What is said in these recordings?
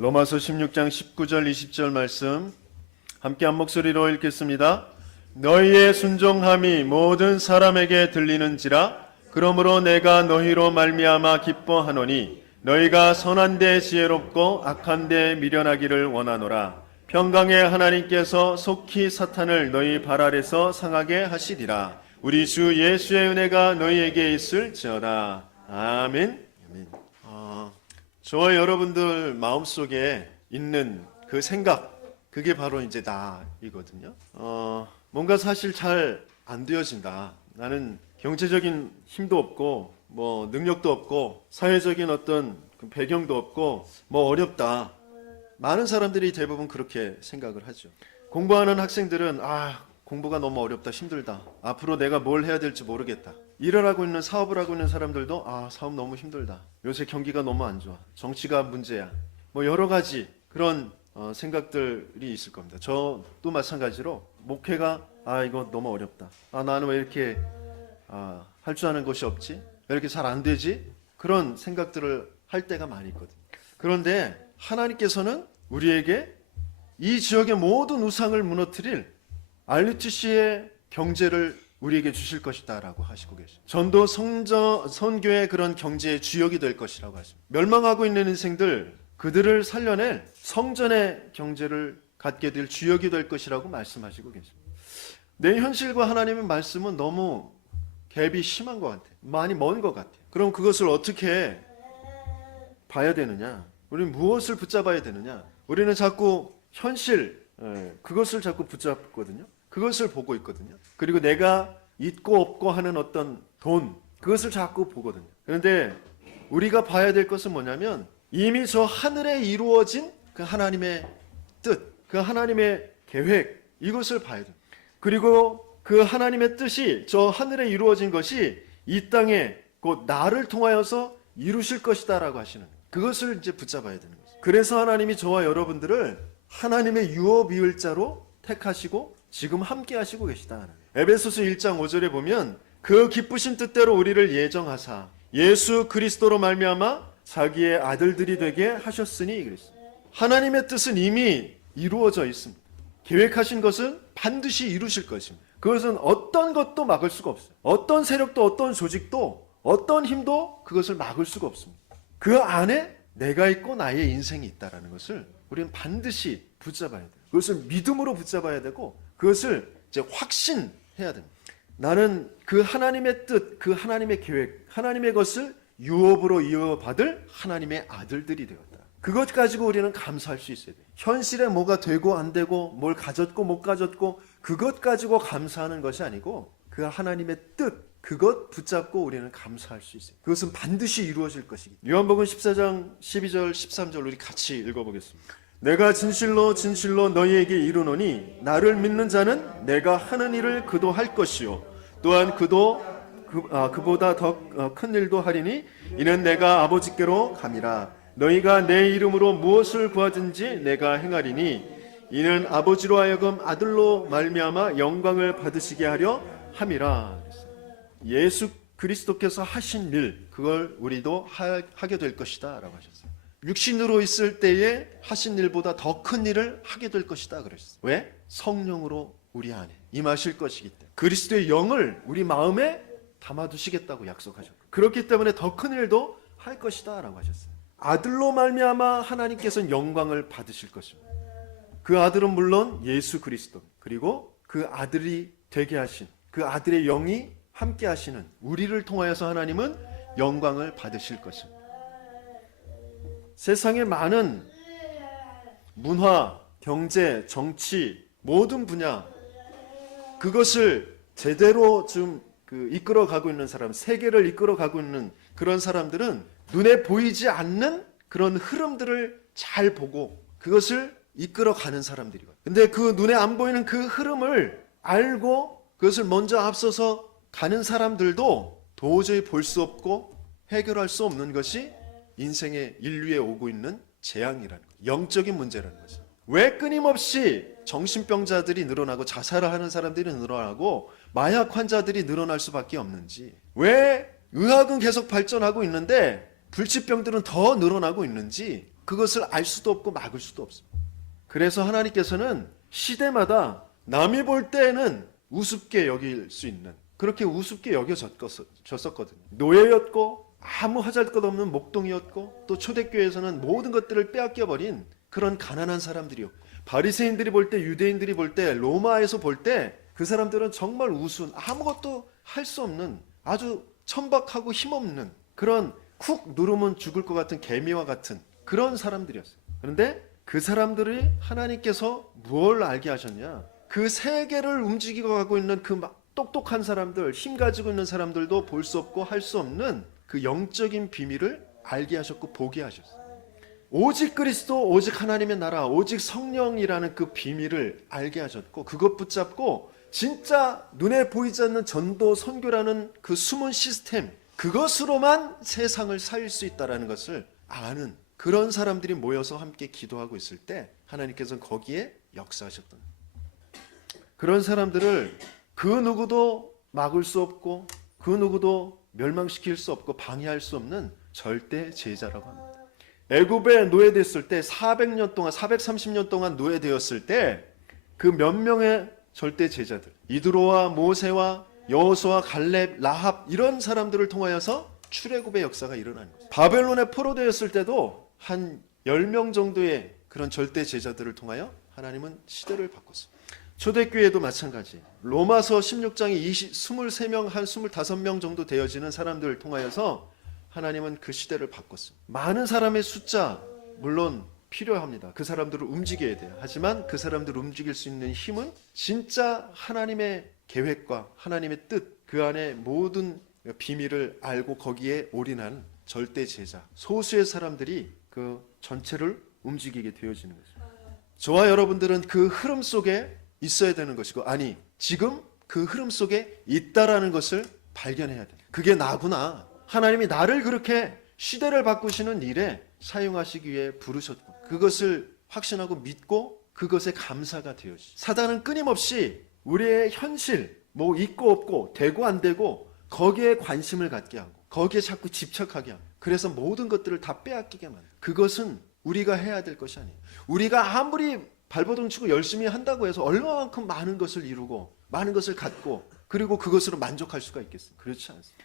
로마서 16장 19절 20절 말씀 함께 한 목소리로 읽겠습니다. 너희의 순종함이 모든 사람에게 들리는지라 그러므로 내가 너희로 말미암아 기뻐하노니 너희가 선한 데 지혜롭고 악한 데 미련하기를 원하노라. 평강의 하나님께서 속히 사탄을 너희 발 아래서 상하게 하시리라. 우리 주 예수의 은혜가 너희에게 있을지어다. 아멘. 저와 여러분들 마음속에 있는 그 생각, 그게 바로 이제 나이거든요. 뭔가 사실 잘 안 되어진다. 나는 경제적인 힘도 없고 뭐 능력도 없고 사회적인 어떤 배경도 없고 뭐 어렵다. 많은 사람들이 대부분 그렇게 생각을 하죠. 공부하는 학생들은 공부가 너무 어렵다, 힘들다. 앞으로 내가 뭘 해야 될지 모르겠다. 일을 하고 있는, 사업을 하고 있는 사람들도 사업 너무 힘들다. 요새 경기가 너무 안 좋아. 정치가 문제야. 뭐 여러 가지 그런 생각들이 있을 겁니다. 저도 마찬가지로 목회가 이거 너무 어렵다. 나는 왜 이렇게 할 줄 아는 것이 없지? 왜 이렇게 잘 안 되지? 그런 생각들을 할 때가 많이 있거든요. 그런데 하나님께서는 우리에게 이 지역의 모든 우상을 무너뜨릴 RUTC의 경제를 우리에게 주실 것이다 라고 하시고 계십니다. 전도 선교의 그런 경제의 주역이 될 것이라고 하십니다. 멸망하고 있는 인생들, 그들을 살려낼 성전의 경제를 갖게 될 주역이 될 것이라고 말씀하시고 계십니다. 내 현실과 하나님의 말씀은 너무 갭이 심한 것 같아요. 많이 먼 것 같아요. 그럼 그것을 어떻게 봐야 되느냐? 우리는 무엇을 붙잡아야 되느냐? 우리는 자꾸 현실, 그것을 자꾸 붙잡거든요. 그것을 보고 있거든요. 그리고 내가 있고 없고 하는 어떤 돈, 그것을 자꾸 보거든요. 그런데 우리가 봐야 될 것은 뭐냐면 이미 저 하늘에 이루어진 그 하나님의 뜻, 그 하나님의 계획, 이것을 봐야 돼요. 그리고 그 하나님의 뜻이 저 하늘에 이루어진 것이 이 땅에 곧 나를 통하여서 이루실 것이다 라고 하시는 거예요. 그것을 이제 붙잡아야 되는 거죠. 그래서 하나님이 저와 여러분들을 하나님의 유업이을자로 택하시고 지금 함께 하시고 계시다. 에베소서 1장 5절에 보면 그 기쁘신 뜻대로 우리를 예정하사 예수 그리스도로 말미암아 자기의 아들들이 되게 하셨으니 그랬습니다. 하나님의 뜻은 이미 이루어져 있습니다. 계획하신 것은 반드시 이루실 것입니다. 그것은 어떤 것도 막을 수가 없어요. 어떤 세력도 어떤 조직도 어떤 힘도 그것을 막을 수가 없습니다. 그 안에 내가 있고 나의 인생이 있다는 것을 우리는 반드시 붙잡아야 돼요. 그것을 믿음으로 붙잡아야 되고 그것을 이제 확신해야 됩니다. 나는 그 하나님의 뜻, 그 하나님의 계획, 하나님의 것을 유업으로 이어받을 하나님의 아들들이 되었다. 그것 가지고 우리는 감사할 수 있어야 돼요. 현실에 뭐가 되고 안 되고 뭘 가졌고 못 가졌고 그것 가지고 감사하는 것이 아니고 그 하나님의 뜻, 그것 붙잡고 우리는 감사할 수 있어요. 그것은 반드시 이루어질 것이기. 요한복음 14장 12절 13절 우리 같이 읽어보겠습니다. 내가 진실로 진실로 너희에게 이르노니 나를 믿는 자는 내가 하는 일을 그도 할 것이요 또한 그도 그보다 더 큰 일도 하리니 이는 내가 아버지께로 감이라. 너희가 내 이름으로 무엇을 구하든지 내가 행하리니 이는 아버지로 하여금 아들로 말미암아 영광을 받으시게 하려 함이라. 예수 그리스도께서 하신 일, 그걸 우리도 하게 될 것이다 라고 하셨어요. 육신으로 있을 때에 하신 일보다 더 큰 일을 하게 될 것이다 그러셨어요. 왜? 성령으로 우리 안에 임하실 것이기 때문에 그리스도의 영을 우리 마음에 담아두시겠다고 약속하셨고 그렇기 때문에 더 큰 일도 할 것이다 라고 하셨어요. 아들로 말미암아 하나님께서는 영광을 받으실 것입니다. 그 아들은 물론 예수 그리스도, 그리고 그 아들이 되게 하신 그 아들의 영이 함께 하시는 우리를 통하여서 하나님은 영광을 받으실 것입니다. 세상의 많은 문화, 경제, 정치 모든 분야 그것을 제대로 좀 이끌어가고 있는 사람, 세계를 이끌어가고 있는 그런 사람들은 눈에 보이지 않는 그런 흐름들을 잘 보고 그것을 이끌어가는 사람들이거든요. 근데 그 눈에 안 보이는 그 흐름을 알고 그것을 먼저 앞서서 가는 사람들도 도저히 볼 수 없고 해결할 수 없는 것이 인생의 인류에 오고 있는 재앙이라는 거예요. 영적인 문제라는 거죠. 왜 끊임없이 정신병자들이 늘어나고 자살을 하는 사람들이 늘어나고 마약 환자들이 늘어날 수밖에 없는지, 왜 의학은 계속 발전하고 있는데 불치병들은 더 늘어나고 있는지 그것을 알 수도 없고 막을 수도 없습니다. 그래서 하나님께서는 시대마다 남이 볼 때는 우습게 여길 수 있는, 그렇게 우습게 여겨졌었거든요. 노예였고 아무 하잘것없는 목동이었고, 또 초대교회에서는 모든 것들을 빼앗겨버린 그런 가난한 사람들이요. 바리새인들이 볼 때, 유대인들이 볼 때, 로마에서 볼 때 그 사람들은 정말 우스운, 아무것도 할 수 없는, 아주 천박하고 힘없는, 그런 쿡 누르면 죽을 것 같은 개미와 같은 그런 사람들이었어요. 그런데 그 사람들이 하나님께서 무엇을 알게 하셨냐? 그 세계를 움직이고 가고 있는 그 똑똑한 사람들, 힘 가지고 있는 사람들도 볼 수 없고 할 수 없는 그 영적인 비밀을 알게 하셨고 보게 하셨어요. 오직 그리스도, 오직 하나님의 나라, 오직 성령이라는 그 비밀을 알게 하셨고, 그것 붙잡고 진짜 눈에 보이지 않는 전도, 선교라는 그 숨은 시스템, 그것으로만 세상을 살릴 수 있다는 것을 아는 그런 사람들이 모여서 함께 기도하고 있을 때 하나님께서는 거기에 역사하셨던, 그런 사람들을 그 누구도 막을 수 없고 그 누구도 멸망시킬 수 없고 방해할 수 없는 절대 제자라고 합니다. 애굽에 노예됐을 때 400년 동안, 430년 동안 노예되었을 때 그 몇 명의 절대 제자들, 이드로와 모세와 여호수아, 갈렙, 라합, 이런 사람들을 통하여서 출애굽의 역사가 일어나는 거예요. 바벨론에 포로되었을 때도 한 10명 정도의 그런 절대 제자들을 통하여 하나님은 시대를 바꿨어요. 초대교회도 마찬가지. 로마서 16장에 23명, 한 25명 정도 되어지는 사람들을 통하여서 하나님은 그 시대를 바꿨어요. 많은 사람의 숫자 물론 필요합니다. 그 사람들을 움직여야 돼요. 하지만 그 사람들을 움직일 수 있는 힘은 진짜 하나님의 계획과 하나님의 뜻, 그 안에 모든 비밀을 알고 거기에 올인한 절대 제자, 소수의 사람들이 그 전체를 움직이게 되어지는 거죠. 저와 여러분들은 그 흐름 속에 있어야 되는 것이고, 아니 지금 그 흐름 속에 있다라는 것을 발견해야 돼. 그게 나구나. 하나님이 나를 그렇게 시대를 바꾸시는 일에 사용하시기 위해 부르셨고, 그것을 확신하고 믿고 그것에 감사가 되어지. 사단은 끊임없이 우리의 현실, 뭐 있고 없고 되고 안 되고 거기에 관심을 갖게 하고 거기에 자꾸 집착하게 하고, 그래서 모든 것들을 다 빼앗기게 만들어요. 그것은 우리가 해야 될 것이 아니에요. 우리가 아무리 발버둥 치고 열심히 한다고 해서 얼마만큼 많은 것을 이루고 많은 것을 갖고 그리고 그것으로 만족할 수가 있겠어요? 그렇지 않습니다.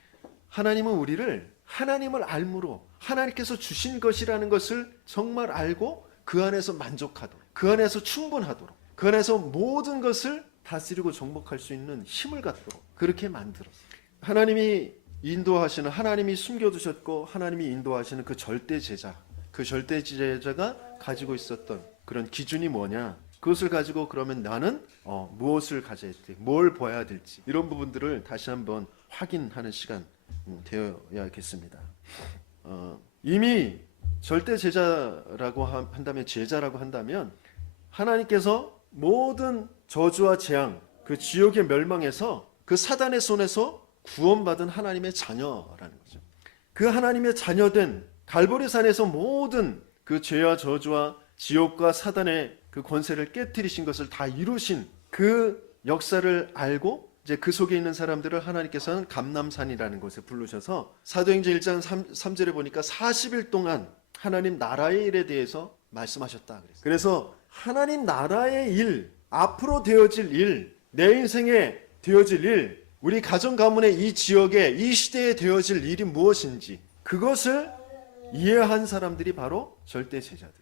하나님은 우리를 하나님을 알므로 하나님께서 주신 것이라는 것을 정말 알고 그 안에서 만족하도록, 그 안에서 충분하도록, 그 안에서 모든 것을 다스리고 정복할 수 있는 힘을 갖도록 그렇게 만들었어요. 하나님이 인도하시는, 하나님이 숨겨두셨고 하나님이 인도하시는 그 절대 제자, 그 절대 제자가 가지고 있었던 그런 기준이 뭐냐, 그것을 가지고 그러면 나는 무엇을 가져야 될지, 뭘 봐야 될지, 이런 부분들을 다시 한번 확인하는 시간 되어야겠습니다. 이미 절대 제자라고 한다면, 제자라고 한다면 하나님께서 모든 저주와 재앙, 그 지옥의 멸망에서 그 사단의 손에서 구원받은 하나님의 자녀라는 거죠. 그 하나님의 자녀된 갈보리산에서 모든 그 죄와 저주와 지옥과 사단의 그 권세를 깨뜨리신 것을 다 이루신 그 역사를 알고 이제 그 속에 있는 사람들을 하나님께서는 감람산이라는 곳에 부르셔서 사도행전 1장 3절에 보니까 40일 동안 하나님 나라의 일에 대해서 말씀하셨다 그랬어요. 그래서 하나님 나라의 일, 앞으로 되어질 일, 내 인생에 되어질 일, 우리 가정 가문의 이 지역에, 이 시대에 되어질 일이 무엇인지 그것을 이해한 사람들이 바로 절대 제자들.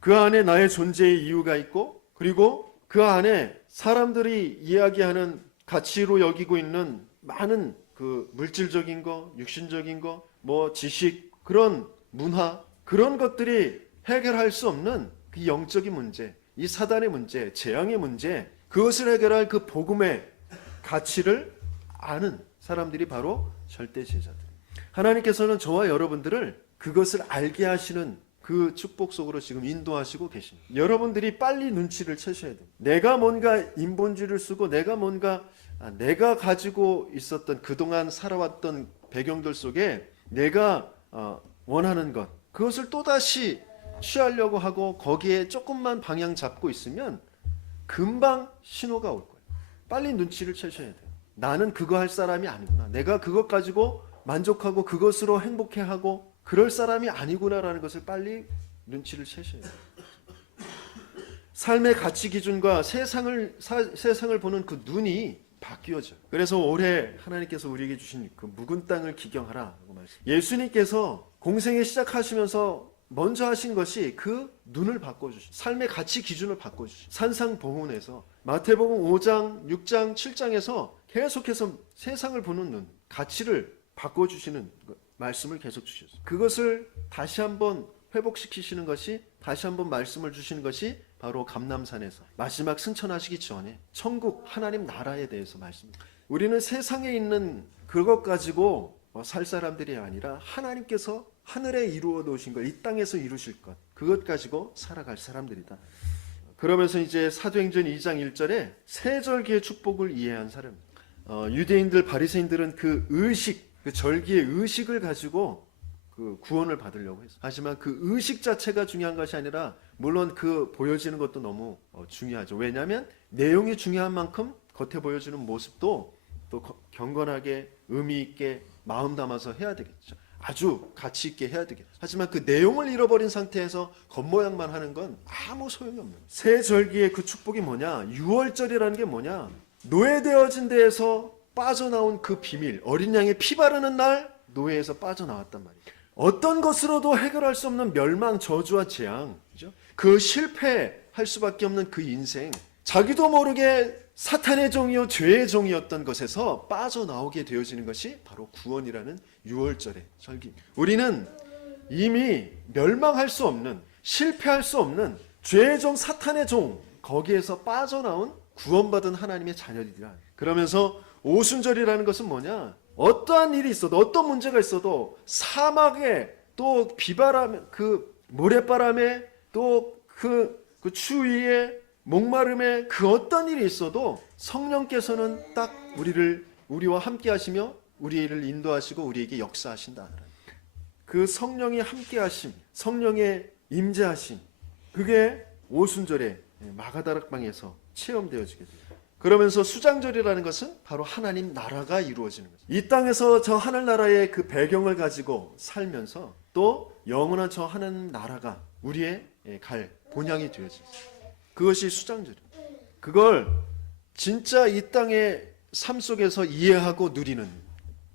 그 안에 나의 존재의 이유가 있고, 그리고 그 안에 사람들이 이야기하는, 가치로 여기고 있는 많은 그 물질적인 거, 육신적인 거, 뭐 지식, 그런 문화, 그런 것들이 해결할 수 없는 그 영적인 문제, 이 사단의 문제, 재앙의 문제, 그것을 해결할 그 복음의 가치를 아는 사람들이 바로 절대 제자들. 하나님께서는 저와 여러분들을 그것을 알게 하시는 그 축복 속으로 지금 인도하시고 계십니다. 여러분들이 빨리 눈치를 채셔야 돼요. 내가 뭔가 인본주의를 쓰고 내가 가지고 있었던 그동안 살아왔던 배경들 속에 내가 원하는 것, 그것을 또다시 취하려고 하고 거기에 조금만 방향 잡고 있으면 금방 신호가 올 거예요. 빨리 눈치를 채셔야 돼요. 나는 그거 할 사람이 아니구나. 내가 그것 가지고 만족하고 그것으로 행복해하고 그럴 사람이 아니구나라는 것을 빨리 눈치를 채셔야 돼요. 삶의 가치 기준과 세상을 보는 그 눈이 바뀌어져요. 그래서 올해 하나님께서 우리에게 주신 그 묵은 땅을 기경하라고 말씀. 예수님께서 공생에 시작하시면서 먼저 하신 것이 그 눈을 바꿔주신, 삶의 가치 기준을 바꿔주신, 산상보훈에서 마태복음 5장, 6장, 7장에서 계속해서 세상을 보는 눈, 가치를 바꿔주시는 말씀을 계속 주셨어요. 그것을 다시 한번 회복시키시는 것이, 다시 한번 말씀을 주시는 것이 바로 감람산에서 마지막 승천하시기 전에 천국 하나님 나라에 대해서 말씀입니다. 우리는 세상에 있는 그것 가지고 살 사람들이 아니라 하나님께서 하늘에 이루어 놓으신 것, 이 땅에서 이루실 것, 그것 가지고 살아갈 사람들이다. 그러면서 이제 사도행전 2장 1절에 세절기의 축복을 이해한 사람입니다. 유대인들, 바리새인들은 그 의식, 그 절기의 의식을 가지고 그 구원을 받으려고 했어요. 하지만 그 의식 자체가 중요한 것이 아니라, 물론 그 보여지는 것도 너무 중요하죠. 왜냐하면 내용이 중요한 만큼 겉에 보여주는 모습도 또 경건하게 의미 있게 마음 담아서 해야 되겠죠. 아주 가치 있게 해야 되겠죠. 하지만 그 내용을 잃어버린 상태에서 겉모양만 하는 건 아무 소용이 없는 거예요. 새 절기의 그 축복이 뭐냐? 유월절이라는 게 뭐냐? 노예되어진 데에서 빠져나온 그 비밀, 어린 양의 피 바르는 날 노예에서 빠져나왔단 말이에요. 어떤 것으로도 해결할 수 없는 멸망, 저주와 재앙, 그죠? 그 실패할 수밖에 없는 그 인생, 자기도 모르게 사탄의 종이요 죄의 종이었던 것에서 빠져나오게 되어지는 것이 바로 구원이라는 유월절의 절기. 우리는 이미 멸망할 수 없는, 실패할 수 없는 죄의 종, 사탄의 종, 거기에서 빠져나온 구원받은 하나님의 자녀들이라. 그러면서 오순절이라는 것은 뭐냐? 어떠한 일이 있어도, 어떤 문제가 있어도, 사막에 또 비바람, 그 모래바람에 또 그 추위에 목마름에 그 어떤 일이 있어도 성령께서는 딱 우리와 함께 하시며 우리를 인도하시고 우리에게 역사하신다. 그 성령의 함께 하심, 성령의 임재하심, 그게 오순절에 마가다락방에서 체험되어지게 돼요. 그러면서 수장절이라는 것은 바로 하나님 나라가 이루어지는 거죠. 이 땅에서 저 하늘나라의 그 배경을 가지고 살면서 또 영원한 저 하나님 나라가 우리의 갈 본향이 되어지죠. 그것이 수장절이에요. 그걸 진짜 이 땅의 삶 속에서 이해하고 누리는,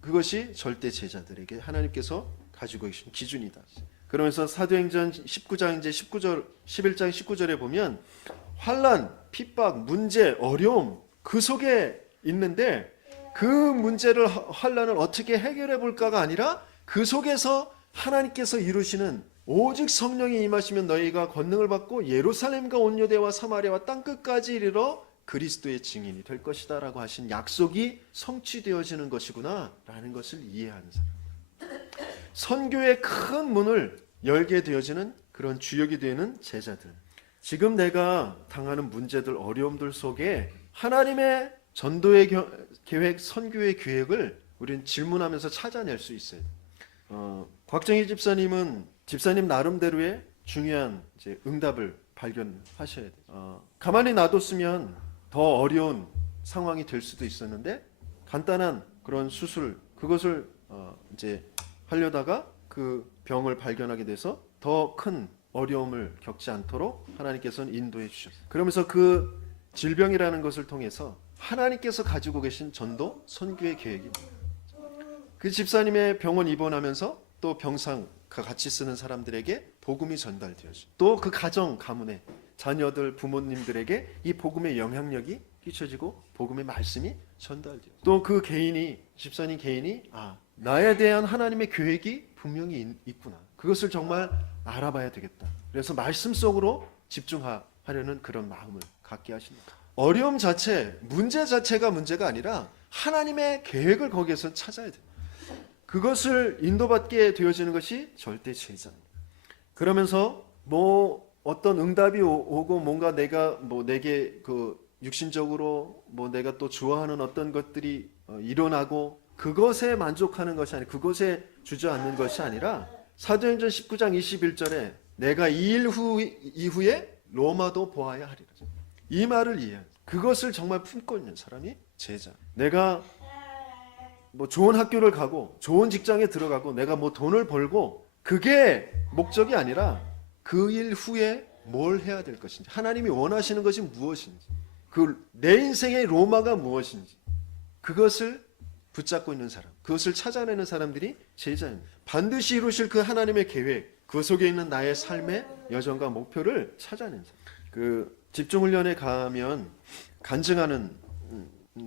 그것이 절대 제자들에게 하나님께서 가지고 계신 기준이다. 그러면서 사도행전 19장 이제 19절, 11장 19절에 보면 환난, 핍박, 문제, 어려움 그 속에 있는데, 그 문제를, 환난을 어떻게 해결해 볼까가 아니라 그 속에서 하나님께서 이루시는, 오직 성령이 임하시면 너희가 권능을 받고 예루살렘과 온 유대와 사마리아와 땅끝까지 이르러 그리스도의 증인이 될 것이다 라고 하신 약속이 성취되어지는 것이구나 라는 것을 이해하는 사람, 선교의 큰 문을 열게 되어지는 그런 주역이 되는 제자들. 지금 내가 당하는 문제들, 어려움들 속에 하나님의 전도의 계획, 선교의 계획을 우리는 질문하면서 찾아낼 수 있어요. 곽정희 집사님 나름대로의 중요한 이제 응답을 발견하셔야 돼요. 가만히 놔뒀으면 더 어려운 상황이 될 수도 있었는데, 간단한 그런 수술, 그것을 이제 하려다가 그 병을 발견하게 돼서 더 큰 어려움을 겪지 않도록 하나님께서는 인도해 주셨어요. 그러면서 그 질병이라는 것을 통해서 하나님께서 가지고 계신 전도, 선교의 계획입니다. 그 집사님의 병원 입원하면서 또 병상 같이 쓰는 사람들에게 복음이 전달되어져. 또 그 가정, 가문의 자녀들, 부모님들에게 이 복음의 영향력이 끼쳐지고 복음의 말씀이 전달돼요. 또 그 개인이, 집사님 개인이 나에 대한 하나님의 계획이 분명히 있구나. 그것을 정말 알아봐야 되겠다. 그래서 말씀 속으로 집중하려는 그런 마음을 갖게 하십니다. 어려움 자체, 문제 자체가 문제가 아니라 하나님의 계획을 거기에서 찾아야 돼요. 그것을 인도받게 되어지는 것이 절대 제자입니다. 그러면서 어떤 응답이 오고 뭔가 내게 그 육신적으로 내가 또 좋아하는 어떤 것들이 일어나고 그것에 만족하는 것이 아니라, 그것에 주저앉는 것이 아니라, 사도행전 19장 21절에 내가 이 일 이후에 로마도 보아야 하리라. 이 말을 이해해요. 그것을 정말 품고 있는 사람이 제자. 내가 좋은 학교를 가고 좋은 직장에 들어가고 내가 돈을 벌고 그게 목적이 아니라, 그 일 후에 뭘 해야 될 것인지, 하나님이 원하시는 것이 무엇인지, 그 내 인생의 로마가 무엇인지, 그것을 붙잡고 있는 사람, 그것을 찾아내는 사람들이 제자입니다. 반드시 이루실 그 하나님의 계획, 그 속에 있는 나의 삶의 여정과 목표를 찾아낸 사람. 그 집중훈련에 가면 간증하는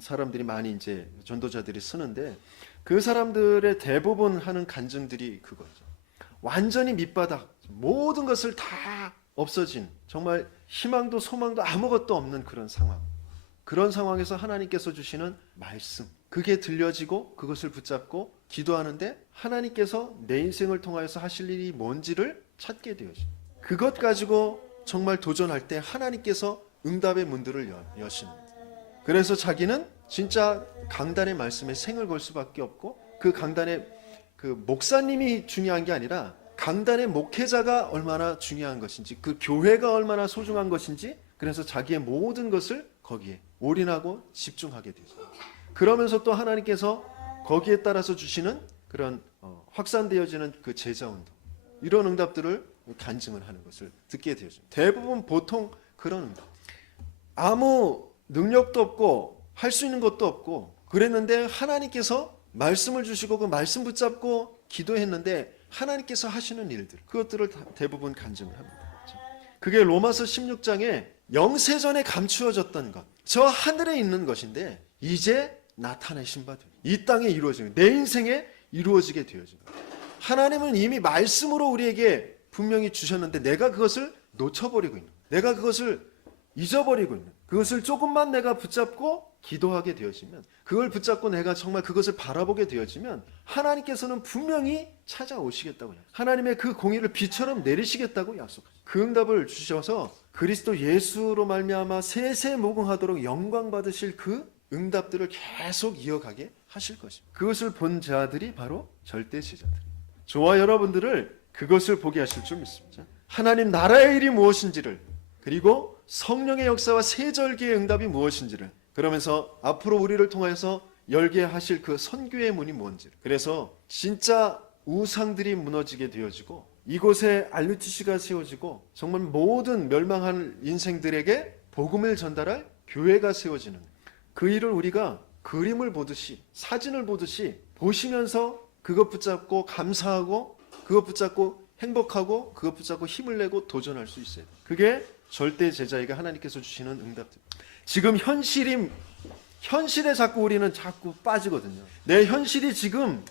사람들이 많이 이제 전도자들이 쓰는데, 그 사람들의 대부분 하는 간증들이 그거죠. 완전히 밑바닥, 모든 것을 다 없어진, 정말 희망도 소망도 아무것도 없는 그런 상황. 그런 상황에서 하나님께서 주시는 말씀, 그게 들려지고 그것을 붙잡고 기도하는데 하나님께서 내 인생을 통하여서 하실 일이 뭔지를 찾게 되어집니다. 그것 가지고 정말 도전할 때 하나님께서 응답의 문들을 여십니다. 그래서 자기는 진짜 강단의 말씀에 생을 걸 수밖에 없고, 그 강단의 그 목사님이 중요한 게 아니라 강단의 목회자가 얼마나 중요한 것인지, 그 교회가 얼마나 소중한 것인지, 그래서 자기의 모든 것을 거기에 올인하고 집중하게 되죠. 그러면서 또 하나님께서 거기에 따라서 주시는 그런 확산되어지는 그 제자운동, 이런 응답들을 간증을 하는 것을 듣게 되죠. 대부분 보통 그런 응답, 아무 능력도 없고 할 수 있는 것도 없고 그랬는데 하나님께서 말씀을 주시고 그 말씀 붙잡고 기도했는데 하나님께서 하시는 일들, 그것들을 대부분 간증을 합니다. 그게 로마서 16장에 영세전에 감추어졌던 것, 저 하늘에 있는 것인데 이제 나타내신 바 됩니다. 이 땅에 이루어지는, 내 인생에 이루어지게 되어진 것. 하나님은 이미 말씀으로 우리에게 분명히 주셨는데 내가 그것을 놓쳐버리고 있는, 내가 그것을 잊어버리고 있는, 그것을 조금만 내가 붙잡고 기도하게 되어지면, 그걸 붙잡고 내가 정말 그것을 바라보게 되어지면 하나님께서는 분명히 찾아오시겠다고, 하나님의 그 공의를 비처럼 내리시겠다고 약속하셨어요. 그 응답을 주셔서 그리스도 예수로 말미암아 세세무궁하도록 영광 받으실 그 응답들을 계속 이어가게 하실 것입니다. 그것을 본 자들이 바로 절대 제자들입니다. 저와 여러분들을 그것을 보게 하실 줄 믿습니다. 하나님 나라의 일이 무엇인지를, 그리고 성령의 역사와 세절기의 응답이 무엇인지를, 그러면서 앞으로 우리를 통해서 열게 하실 그 선교의 문이 뭔지를, 그래서 진짜 우상들이 무너지게 되어지고 이곳에 RUTC가 세워지고 정말 모든 멸망한 인생들에게 복음을 전달할 교회가 세워지는 그 일을 우리가 그림을 보듯이, 사진을 보듯이 보시면서 그것 붙잡고 감사하고, 그것 붙잡고 행복하고, 그것 붙잡고 힘을 내고 도전할 수 있어요. 그게 절대 제자에게 하나님께서 주시는 응답들. 지금 현실에 자꾸 우리는 자꾸 빠지거든요. 내 현실이 지금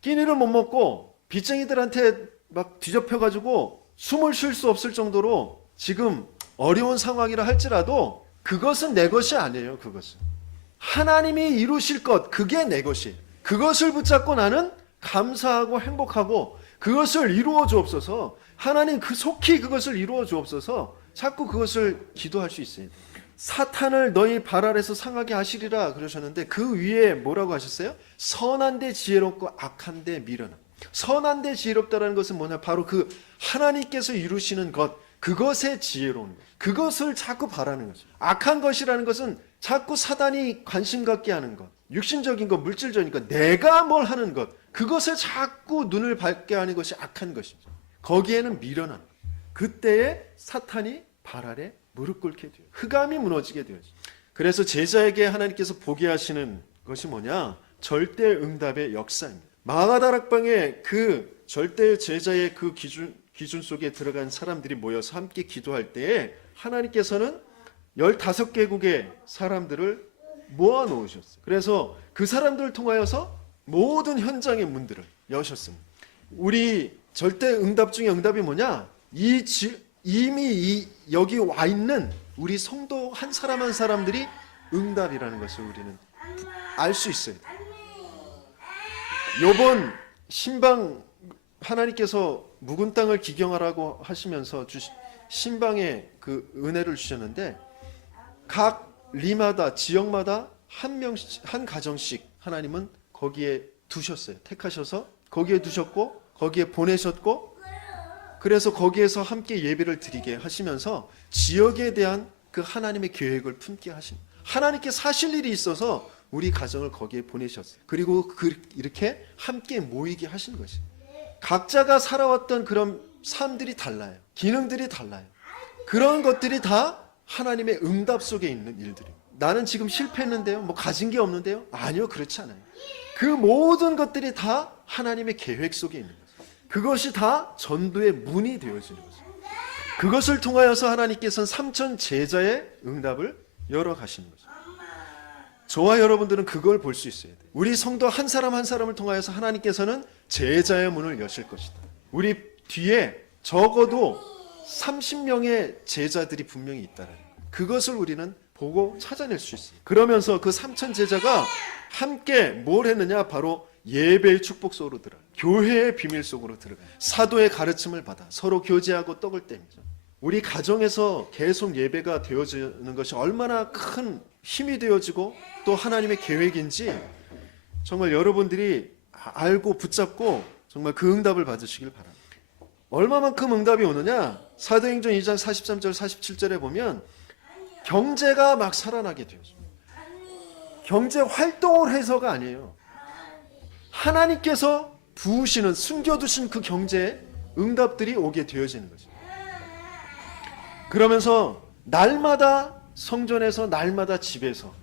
끼니를 못 먹고 빚쟁이들한테 막 뒤접혀가지고 숨을 쉴 수 없을 정도로 지금 어려운 상황이라 할지라도 그것은 내 것이 아니에요. 그것은 하나님이 이루실 것, 그게 내 것이에요. 그것을 붙잡고 나는 감사하고 행복하고, 그것을 이루어 주옵소서, 하나님 그 속히 그것을 이루어 주옵소서, 자꾸 그것을 기도할 수 있어요. 사탄을 너희 발 아래서 상하게 하시리라 그러셨는데 그 위에 뭐라고 하셨어요? 선한데 지혜롭고 악한데 미련함. 선한데 지혜롭다라는 것은 뭐냐? 바로 그 하나님께서 이루시는 것, 그것에 지혜로운 것, 그것을 자꾸 바라는 거죠. 악한 것이라는 것은 자꾸 사단이 관심 갖게 하는 것, 육신적인 것, 물질적인 것, 내가 뭘 하는 것, 그것에 자꾸 눈을 밝게 하는 것이 악한 것입니다. 거기에는 미련함. 그때에 사탄이 발 아래 무릎 꿇게 돼요. 흑암이 무너지게 돼요. 그래서 제자에게 하나님께서 보게 하시는 것이 뭐냐? 절대 응답의 역사입니다. 마가다락방에 그 절대 제자의 그 기준 속에 들어간 사람들이 모여서 함께 기도할 때에 하나님께서는 15개국의 사람들을 모아 놓으셨어요. 그래서 그 사람들을 통하여서 모든 현장의 문들을 여셨습니다. 우리 절대 응답 중에 응답이 뭐냐? 이미 여기 와 있는 우리 성도 한 사람 한 사람들이 응답이라는 것을 우리는 알 수 있어요. 요번 신방 하나님께서 묵은 땅을 기경하라고 하시면서 신방에 그 은혜를 주셨는데 각 리마다 지역마다 한 가정씩 하나님은 거기에 두셨어요. 택하셔서 거기에 두셨고 거기에 보내셨고, 그래서 거기에서 함께 예배를 드리게 하시면서 지역에 대한 그 하나님의 계획을 품게 하십니다. 하나님께 사실 일이 있어서 우리 가정을 거기에 보내셨어요. 그리고 이렇게 함께 모이게 하신 것이, 각자가 살아왔던 그런 삶들이 달라요. 기능들이 달라요. 그런 것들이 다 하나님의 응답 속에 있는 일들이에요. 나는 지금 실패했는데요, 뭐 가진 게 없는데요? 아니요, 그렇지 않아요. 그 모든 것들이 다 하나님의 계획 속에 있는 거죠. 그것이 다 전도의 문이 되어지는 거죠. 그것을 통하여서 하나님께서는 3천 제자의 응답을 열어가시는 거죠. 저와 여러분들은 그걸 볼 수 있어야 돼요. 우리 성도 한 사람 한 사람을 통하여서 하나님께서는 제자의 문을 여실 것이다. 우리 뒤에 적어도 30명의 제자들이 분명히 있다는 거예요. 그것을 우리는 보고 찾아낼 수 있어요. 그러면서 그 3천 제자가 함께 뭘 했느냐? 바로 예배의 축복 속으로 들어가요. 교회의 비밀 속으로 들어가요. 사도의 가르침을 받아 서로 교제하고 떡을 떼죠. 우리 가정에서 계속 예배가 되어지는 것이 얼마나 큰 힘이 되어지고 또 하나님의 계획인지 정말 여러분들이 알고 붙잡고 정말 그 응답을 받으시길 바랍니다. 얼마만큼 응답이 오느냐? 사도행전 2장 43절 47절에 보면 경제가 막 살아나게 되었습니다. 경제 활동을 해서가 아니에요. 하나님께서 부으시는, 숨겨두신 그 경제에 응답들이 오게 되어지는 거죠. 그러면서 날마다 성전에서, 날마다 집에서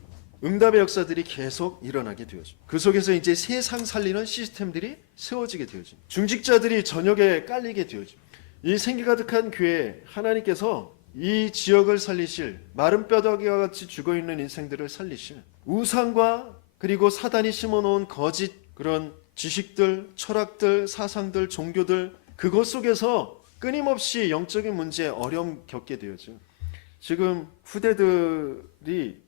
응답의 역사들이 계속 일어나게 되어집니다. 그 속에서 이제 세상 살리는 시스템들이 세워지게 되어집니다. 중직자들이 저녁에 깔리게 되어집니다. 이 생기 가득한 교회에 하나님께서 이 지역을 살리실, 마른 뼈다귀와 같이 죽어있는 인생들을 살리실, 우상과 그리고 사단이 심어놓은 거짓 그런 지식들, 철학들, 사상들, 종교들, 그것 속에서 끊임없이 영적인 문제에 어려움 겪게 되어죠. 지금 후대들이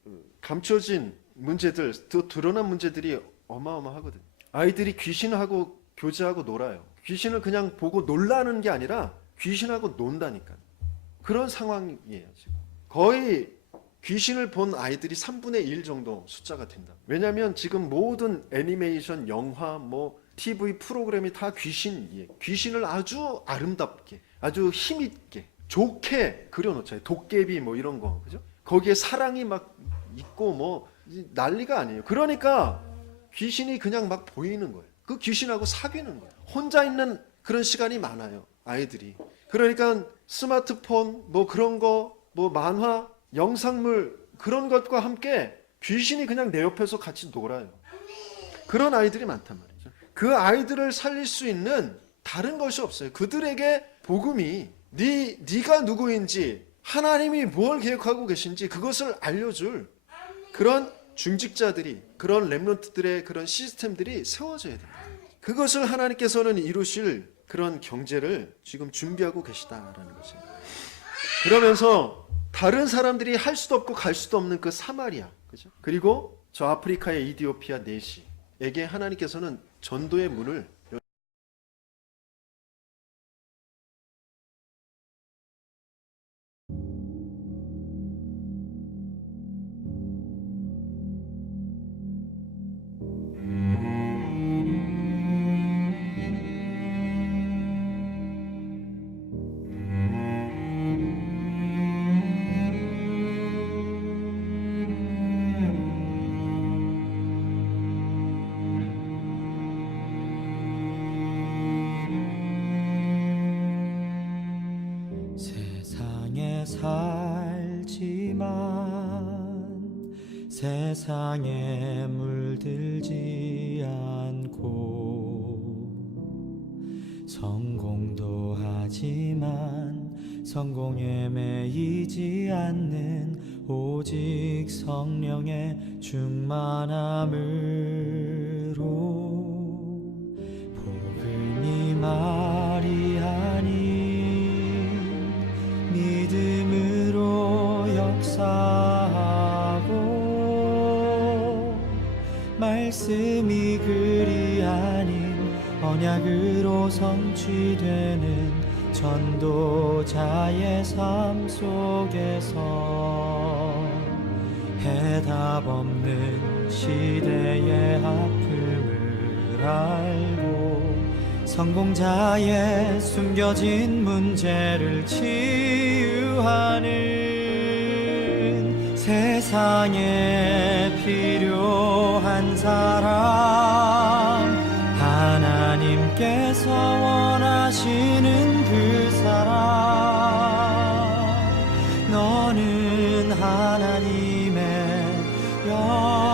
감춰진 문제들, 또 드러난 문제들이 어마어마하거든요. 아이들이 귀신하고 교제하고 놀아요. 귀신을 그냥 보고 놀라는 게 아니라 귀신하고 논다니까요. 그런 상황이에요. 지금 거의 귀신을 본 아이들이 3분의 1 정도 숫자가 된다. 왜냐하면 지금 모든 애니메이션, 영화, 뭐 TV 프로그램이 다 귀신이에요. 귀신을 아주 아름답게, 아주 힘있게, 좋게 그려놓잖아요. 도깨비 뭐 이런 거, 그죠? 거기에 사랑이 막 있고 뭐 난리가 아니에요. 그러니까 귀신이 그냥 막 보이는 거예요. 그 귀신하고 사귀는 거예요. 혼자 있는 그런 시간이 많아요, 아이들이. 그러니까 스마트폰 뭐 그런 거, 뭐 만화, 영상물 그런 것과 함께 귀신이 그냥 내 옆에서 같이 놀아요. 그런 아이들이 많단 말이죠. 그 아이들을 살릴 수 있는 다른 것이 없어요. 그들에게 복음이 네가 누구인지, 하나님이 뭘 계획하고 계신지 그것을 알려줄 그런 중직자들이, 그런 렘넌트들의 그런 시스템들이 세워져야 됩니다. 그것을 하나님께서는 이루실 그런 경제를 지금 준비하고 계시다라는 것입니다. 그러면서 다른 사람들이 할 수도 없고 갈 수도 없는 그 사마리아, 그죠? 그리고 저 아프리카의 이디오피아 내시에게 하나님께서는 전도의 문을 살지만 세상에 물들지 않고 성공도 하지만 성공에 매이지 않는 오직 성령의 충만함으로 복음이 말이 아닌 믿음으로 역사하고 말씀이 글이 아닌 언약으로 성취되는 전도자의 삶 속에서 해답 없는 시대의 아픔을 알고 성공자의 숨겨진 문제를 치유하는 세상에 필요한 사람, 하나님께서 원하시는 그 너는 하나님의 영